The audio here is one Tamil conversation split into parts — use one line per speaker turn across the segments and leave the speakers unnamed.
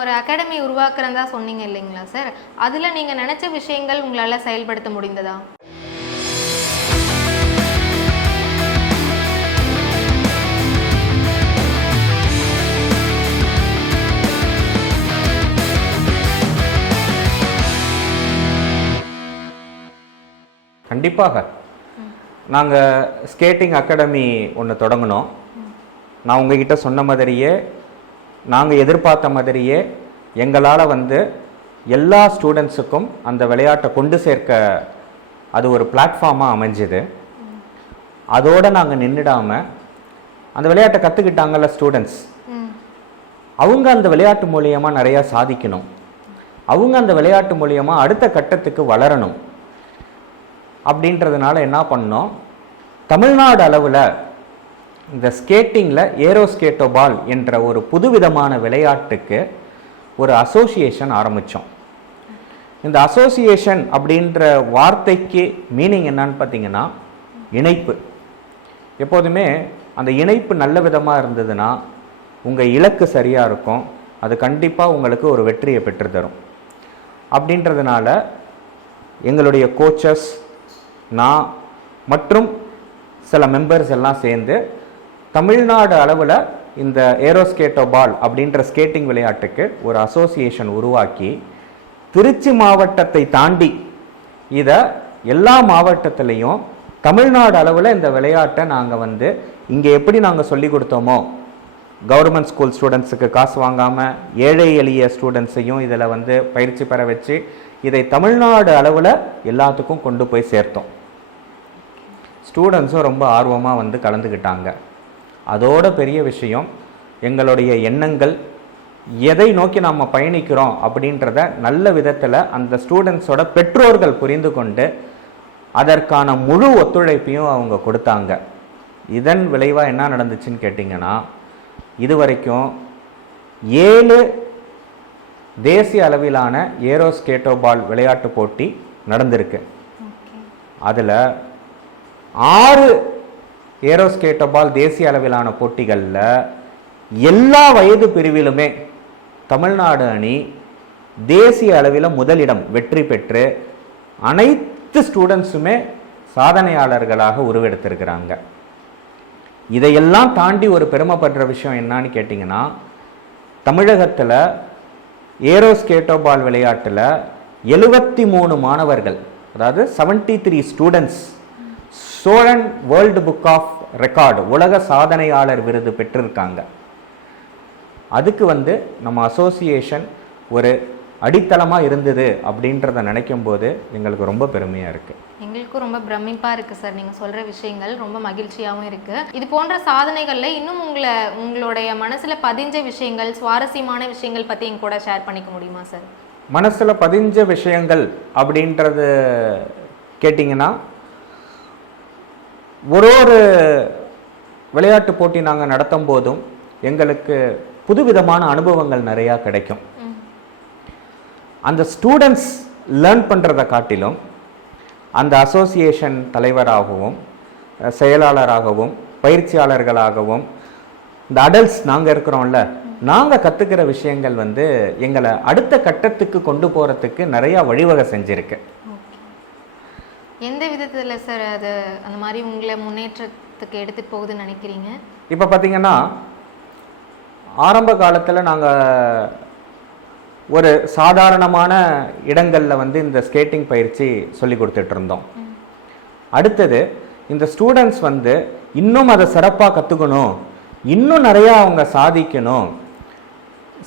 ஒரு அகாடமி உருவாக்குறதா சொன்னீங்க இல்லைங்களா சார் அதில் நீங்கள் நினச்ச விஷயங்கள் உங்களால் செயல்படுத்த முடிந்ததா?
கண்டிப்பாக. நாங்கள் ஸ்கேட்டிங் அகாடமி ஒன்று தொடங்கினோம். நான் உங்ககிட்ட சொன்ன மாதிரியே நாங்கள் எதிர்பார்த்த மாதிரியே எங்களால் வந்து எல்லா ஸ்டூடெண்ட்ஸுக்கும் அந்த விளையாட்டை கொண்டு சேர்க்க அது ஒரு பிளாட்ஃபார்மாக அமைஞ்சுது. அதோடு நாங்கள் நின்றுடாமல் அந்த விளையாட்டை கற்றுக்கிட்டாங்கல்ல ஸ்டூடெண்ட்ஸ் அவங்க அந்த விளையாட்டு மூலியமாக நிறையா சாதிக்கணும். அவங்க அந்த விளையாட்டு மூலியமாக அடுத்த கட்டத்துக்கு வளரணும். அப்படின்றதுனால என்ன பண்ணோம்? தமிழ்நாடு அளவில் இந்த ஸ்கேட்டிங்கில் ஏரோ ஸ்கேட்டோ பால் என்ற ஒரு புதுவிதமான விளையாட்டுக்கு ஒரு அசோசியேஷன் ஆரம்பித்தோம் இந்த அசோசியேஷன் அப்படின்ற வார்த்தைக்கு மீனிங் என்னன்னு பார்த்தீங்கன்னா இணைப்பு. எப்போதுமே அந்த இணைப்பு நல்ல விதமாக இருந்ததுன்னா உங்கள் இலக்கு சரியாக இருக்கும். அது கண்டிப்பாக உங்களுக்கு ஒரு வெற்றியை பெற்று தரும். அப்படின்றதுனால எங்களுடைய கோச்சஸ் நான் மற்றும் சில மெம்பர்ஸ் எல்லாம் சேர்ந்து தமிழ்நாடு அளவில் இந்த ஏரோஸ்கேட்டோ பால் அப்படின்ற ஸ்கேட்டிங் விளையாட்டுக்கு ஒரு அசோசியேஷன் உருவாக்கி திருச்சி மாவட்டத்தை தாண்டி இதை எல்லா மாவட்டத்திலையும் தமிழ்நாடு அளவில் இந்த விளையாட்டை நாங்கள் வந்து இங்கே எப்படி நாங்கள் சொல்லி கொடுத்தோமோ கவர்மெண்ட் ஸ்கூல் ஸ்டூடெண்ட்ஸுக்கு காசு வாங்காமல் ஏழை எளிய ஸ்டூடெண்ட்ஸையும் இதில் வந்து பயிற்சி பெற வச்சு இதை தமிழ்நாடு அளவில் எல்லாத்துக்கும் கொண்டு போய் சேர்த்தோம். ஸ்டூடெண்ட்ஸும் ரொம்ப ஆர்வமாக வந்து கலந்துக்கிட்டாங்க அதோட பெரிய விஷயம் எங்களுடைய எண்ணங்கள் எதை நோக்கி நாம் பயணிக்கிறோம் அப்படின்றத நல்ல விதத்தில் அந்த ஸ்டூடெண்ட்ஸோட பெற்றோர்கள் புரிந்து கொண்டு அதற்கான முழு ஒத்துழைப்பையும் அவங்க கொடுத்தாங்க. இதன் விளைவாக என்ன நடந்துச்சுன்னு கேட்டிங்கன்னா இது வரைக்கும் ஏழு தேசிய அளவிலான ஏரோ ஸ்கேட்டோ பால் விளையாட்டு போட்டி நடந்திருக்கு. அதில் ஆறு ஏரோ தேசிய அளவிலான போட்டிகளில் எல்லா வயது பிரிவிலுமே தமிழ்நாடு அணி தேசிய அளவில் முதலிடம் வெற்றி பெற்று அனைத்து ஸ்டூடெண்ட்ஸுமே சாதனையாளர்களாக உருவெடுத்திருக்கிறாங்க. இதையெல்லாம் தாண்டி ஒரு பெருமைப்படுற விஷயம் என்னன்னு கேட்டிங்கன்னா தமிழகத்தில் ஏரோஸ்கேட்டோபால் விளையாட்டில் எழுபத்தி மூணு மாணவர்கள் அதாவது 73 three students Cholan world book of record உலக சாதனையாளர் விருது பெற்றிருக்காங்க. அதுக்கு வந்து நம்ம அசோசியேஷன் ஒரு அடித்தளமாக இருந்தது அப்படின்றத நினைக்கும் போது எங்களுக்கு ரொம்ப பெருமையாக இருக்குது
எங்களுக்கும் ரொம்ப பிரமிப்பாக இருக்குது சார். நீங்கள் சொல்கிற விஷயங்கள் ரொம்ப மகிழ்ச்சியாகவும் இருக்குது இது போன்ற சாதனைகளில் இன்னும் உங்களை உங்களுடைய மனசில் பதிஞ்ச விஷயங்கள் சுவாரஸ்யமான விஷயங்கள் பற்றி எங்க கூட ஷேர் பண்ணிக்க முடியுமா சார்?
மனசில் பதிஞ்ச விஷயங்கள் அப்படின்றது கேட்டிங்கன்னா ஒரு ஒரு விளையாட்டு போட்டி நாங்கள் நடத்தும் போதும் எங்களுக்கு புதுவிதமான அனுபவங்கள் நிறையா கிடைக்கும். அந்த ஸ்டூடெண்ட்ஸ் லேர்ன் பண்ணுறதை காட்டிலும் அந்த அசோசியேஷன் தலைவராகவும் செயலாளராகவும் பயிற்சியாளர்களாகவும் இந்த அடல்ட்ஸ் நாங்கள் இருக்கிறோம்ல நாங்கள் கற்றுக்கிற விஷயங்கள் வந்து எங்களை அடுத்த கட்டத்துக்கு கொண்டு போகிறதுக்கு நிறையா வழிவகை செஞ்சிருக்கு.
எந்த விதத்தில் சார் அது அந்த மாதிரி உங்களை முன்னேற்றத்துக்கு எடுத்துகிட்டு போகுதுன்னு நினைக்கிறீங்க?
இப்போ பார்த்தீங்கன்னா ஆரம்ப காலத்தில் நாங்கள் ஒரு சாதாரணமான இடங்களில் வந்து இந்த ஸ்கேட்டிங் பயிற்சி சொல்லி கொடுத்துட்டு இருந்தோம். அடுத்தது இந்த ஸ்டூடெண்ட்ஸ் வந்து இன்னும் அதை சிறப்பாக கற்றுக்கணும் இன்னும் நிறையா அவங்க சாதிக்கணும்.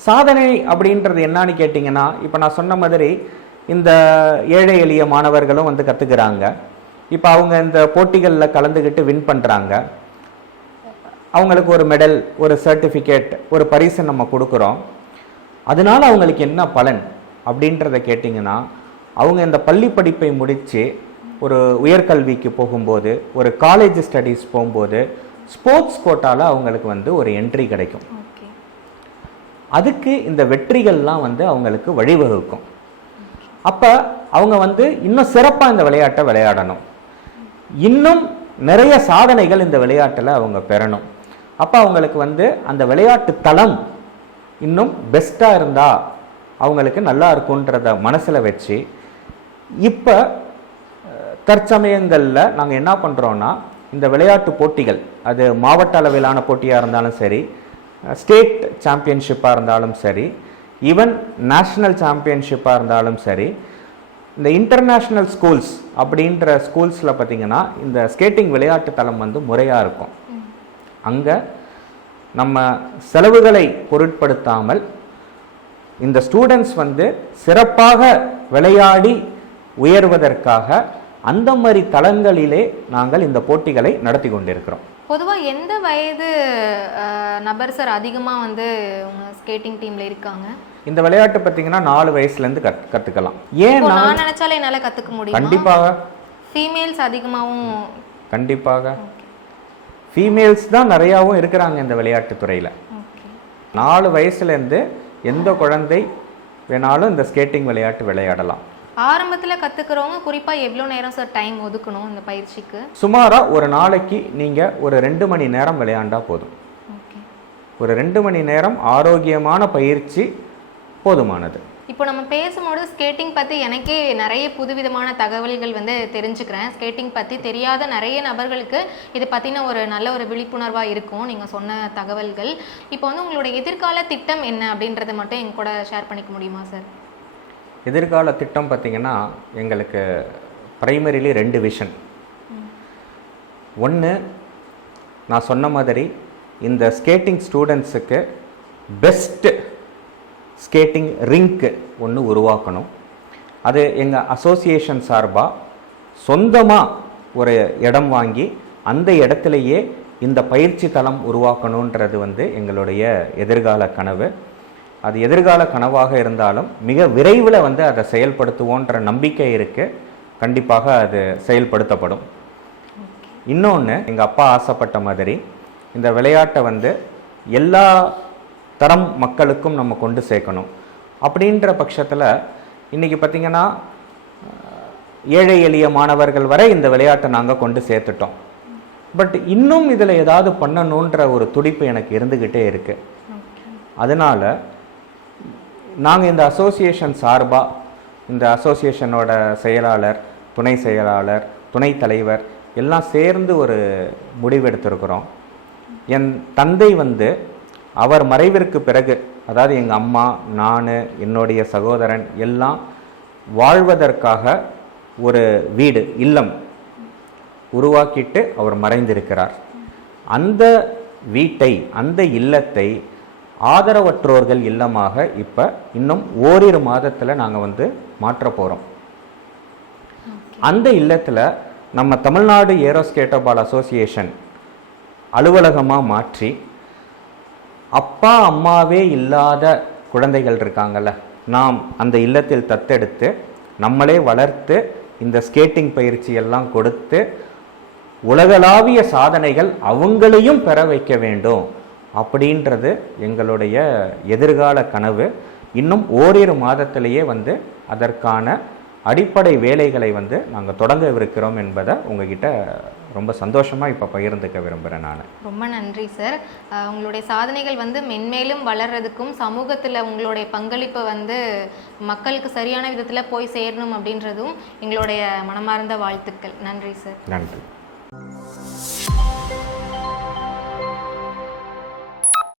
சாதனை அப்படின்றது என்னன்னு கேட்டிங்கன்னா இப்போ நான் சொன்ன மாதிரி இந்த ஏழை எளிய மாணவர்களும் வந்து கற்றுக்குறாங்க இப்போ அவங்க இந்த போட்டிகளில் கலந்துக்கிட்டு வின் பண்ணுறாங்க அவங்களுக்கு ஒரு மெடல் ஒரு சர்டிஃபிகேட் ஒரு பரிசு நம்ம கொடுக்குறோம். அதனால அவங்களுக்கு என்ன பலன் அப்படின்றத கேட்டிங்கன்னா அவங்க இந்த பள்ளி படிப்பை முடித்து ஒரு உயர்கல்விக்கு போகும்போது ஒரு காலேஜ் ஸ்டடீஸ் போகும்போது ஸ்போர்ட்ஸ் கோட்டால அவங்களுக்கு வந்து ஒரு என்ட்ரி கிடைக்கும். அதுக்கு இந்த வெற்றிகள்லாம் வந்து அவங்களுக்கு வழிவகுக்கும். அப்போ அவங்க வந்து இன்னும் சிறப்பாக இந்த விளையாட்டை விளையாடணும். இன்னும் நிறைய சாதனைகள் இந்த விளையாட்டில் அவங்க பெறணும். அப்போ அவங்களுக்கு வந்து அந்த விளையாட்டு தளம் இன்னும் பெஸ்ட்டாக இருந்தால் அவங்களுக்கு நல்லா இருக்குன்றத மனசில் வச்சு இப்போ தற்சமயங்களில் நாங்கள் என்ன பண்ணுறோன்னா இந்த விளையாட்டு போட்டிகள் அது மாவட்ட அளவிலான போட்டியாக இருந்தாலும் சரி ஸ்டேட் சாம்பியன்ஷிப்பாக இருந்தாலும் சரி ஈவன் நேஷ்னல் சாம்பியன்ஷிப்பாக இருந்தாலும் சரி இந்த இன்டர்நேஷ்னல் ஸ்கூல்ஸ் அப்படின்ற ஸ்கூல்ஸில் பார்த்தீங்கன்னா இந்த ஸ்கேட்டிங் விளையாட்டு தளம் வந்து முறையாக இருக்கும். அங்கே நம்ம செலவுகளை பொருட்படுத்தாமல் இந்த ஸ்டூடெண்ட்ஸ் வந்து சிறப்பாக விளையாடி உயர்வதற்காக அந்த மாதிரி தளங்களிலே நாங்கள் இந்த போட்டிகளை நடத்தி கொண்டிருக்கிறோம்.
பொதுவாக எந்த வயது நபர் சார் அதிகமாக வந்து ஸ்கேட்டிங் டீமில் இருக்காங்க?
இந்த விளையாட்டு பார்த்தீங்கன்னா நாலு வயசுலேருந்து கத் கற்றுக்கலாம் ஏன் நான்
நான் நினைச்சாலே என்னால கத்துக்க முடியுமா?
கண்டிப்பாக.
ஃபீமேல்ஸ் அதிகமாவும்
கண்டிப்பாக. ஃபீமேல்ஸ் தான் நிறையாவும் இருக்கிறாங்க இந்த விளையாட்டு துறையில். நாலு வயசுலேருந்து எந்த குழந்தை வேணாலும் இந்த ஸ்கேட்டிங் விளையாட்டு விளையாடலாம்.
ஆரம்பத்துல கத்துக்கிறவங்க குறிப்பா எவ்வளவு நேரம் சார் டைம் ஒதுக்கணும் இந்த பயிற்சிக்கு?
சுமாராக ஒரு நாளைக்கு நீங்கள் ஒரு ரெண்டு மணி நேரம் விளையாண்டா போதும். ஒரு ரெண்டு மணி நேரம் ஆரோக்கியமான பயிற்சி போதுமானது.
இப்போ நம்ம பேசும்போது ஸ்கேட்டிங் பற்றி எனக்கே நிறைய புதுவிதமான தகவல்கள் வந்து தெரிஞ்சுக்கிறேன். ஸ்கேட்டிங் பற்றி தெரியாத நிறைய நபர்களுக்கு இதை பற்றின ஒரு நல்ல ஒரு விழிப்புணர்வாக இருக்கும் நீங்கள் சொன்ன தகவல்கள். இப்போ வந்து உங்களோட எதிர்கால திட்டம் என்ன அப்படின்றத மட்டும் எங்க கூட ஷேர் பண்ணிக்க முடியுமா சார்
எதிர்கால திட்டம் பார்த்திங்கன்னா எங்களுக்கு பிரைமரிலி ரெண்டு விஷன் ஒன்று நான் சொன்ன மாதிரி இந்த ஸ்கேட்டிங் ஸ்டூடெண்ட்ஸுக்கு பெஸ்ட்டு ஸ்கேட்டிங் ரிங்க்கு ஒன்று உருவாக்கணும். அது எங்கள் அசோசியேஷன் சார்பாக சொந்தமாக ஒரு இடம் வாங்கி அந்த இடத்துலையே இந்த பயிற்சி தளம் உருவாக்கணுன்றது வந்து எங்களுடைய எதிர்கால கனவு. அது எதிர்கால கனவாக இருந்தாலும் மிக விரைவில் வந்து அதை செயல்படுத்துவோன்ற நம்பிக்கை இருக்குது கண்டிப்பாக அது செயல்படுத்தப்படும். இன்னொன்று எங்கள் அப்பா ஆசைப்பட்ட மாதிரி இந்த விளையாட்டை வந்து எல்லா தரம் மக்களுக்கும் நம்ம கொண்டு சேர்க்கணும். அப்படின்ற பட்சத்தில் இன்றைக்கி பார்த்திங்கன்னா ஏழை எளிய மாணவர்கள் வரை இந்த விளையாட்டை நாங்கள் கொண்டு சேர்த்துட்டோம். பட் இன்னும் இதில் ஏதாவது பண்ணணுன்ற ஒரு துடிப்பு எனக்கு இருந்துக்கிட்டே இருக்குது அதனால் நாங்கள் இந்த அசோசியேஷன் சார்பாக இந்த அசோசியேஷனோட செயலாளர் துணை செயலாளர் துணைத் தலைவர் எல்லாம் சேர்ந்து ஒரு முடிவெடுத்திருக்கிறோம் என் தந்தை வந்து அவர் மறைவிற்கு பிறகு அதாவது எங்கள் அம்மா நான் என்னுடைய சகோதரன் எல்லாம் வாழ்வதற்காக ஒரு வீடு இல்லம் உருவாக்கிட்டு அவர் மறைந்திருக்கிறார். அந்த வீட்டை அந்த இல்லத்தை ஆதரவற்றோர்கள் இல்லமாக இப்போ இன்னும் ஓரிரு மாதத்தில் நாங்கள் வந்து மாற்ற போகிறோம் அந்த இல்லத்தில் நம்ம தமிழ்நாடு ஏரோஸ்கேட்டோபால் அசோசியேஷன் அலுவலகமாக மாற்றி அப்பா அம்மாவே இல்லாத குழந்தைகள் இருக்காங்கல்ல நாம் அந்த இல்லத்தில் தத்தெடுத்து நம்மளே வளர்த்து இந்த ஸ்கேட்டிங் பயிற்சி எல்லாம் கொடுத்து உலகளாவிய சாதனைகள் அவங்களையும் பெற வைக்க வேண்டும். அப்படின்றது எங்களுடைய எதிர்கால கனவு. இன்னும் ஓரிரு மாதத்திலேயே வந்து அதற்கான அடிப்படை வேலைகளை வந்து நாங்கள் தொடங்கவிருக்கிறோம் என்பதை உங்ககிட்ட ரொம்ப சந்தோஷமாக இப்போ பகிர்ந்துக்க விரும்புகிறேன் நான்.
ரொம்ப நன்றி சார் உங்களுடைய சாதனைகள் வந்து மென்மேலும் வளர்றதுக்கும் சமூகத்தில் உங்களுடைய பங்களிப்பு வந்து மக்களுக்கு சரியான விதத்தில் போய் சேரணும் அப்படின்றதும் எங்களுடைய மனமார்ந்த வாழ்த்துக்கள். நன்றி சார்
நன்றி.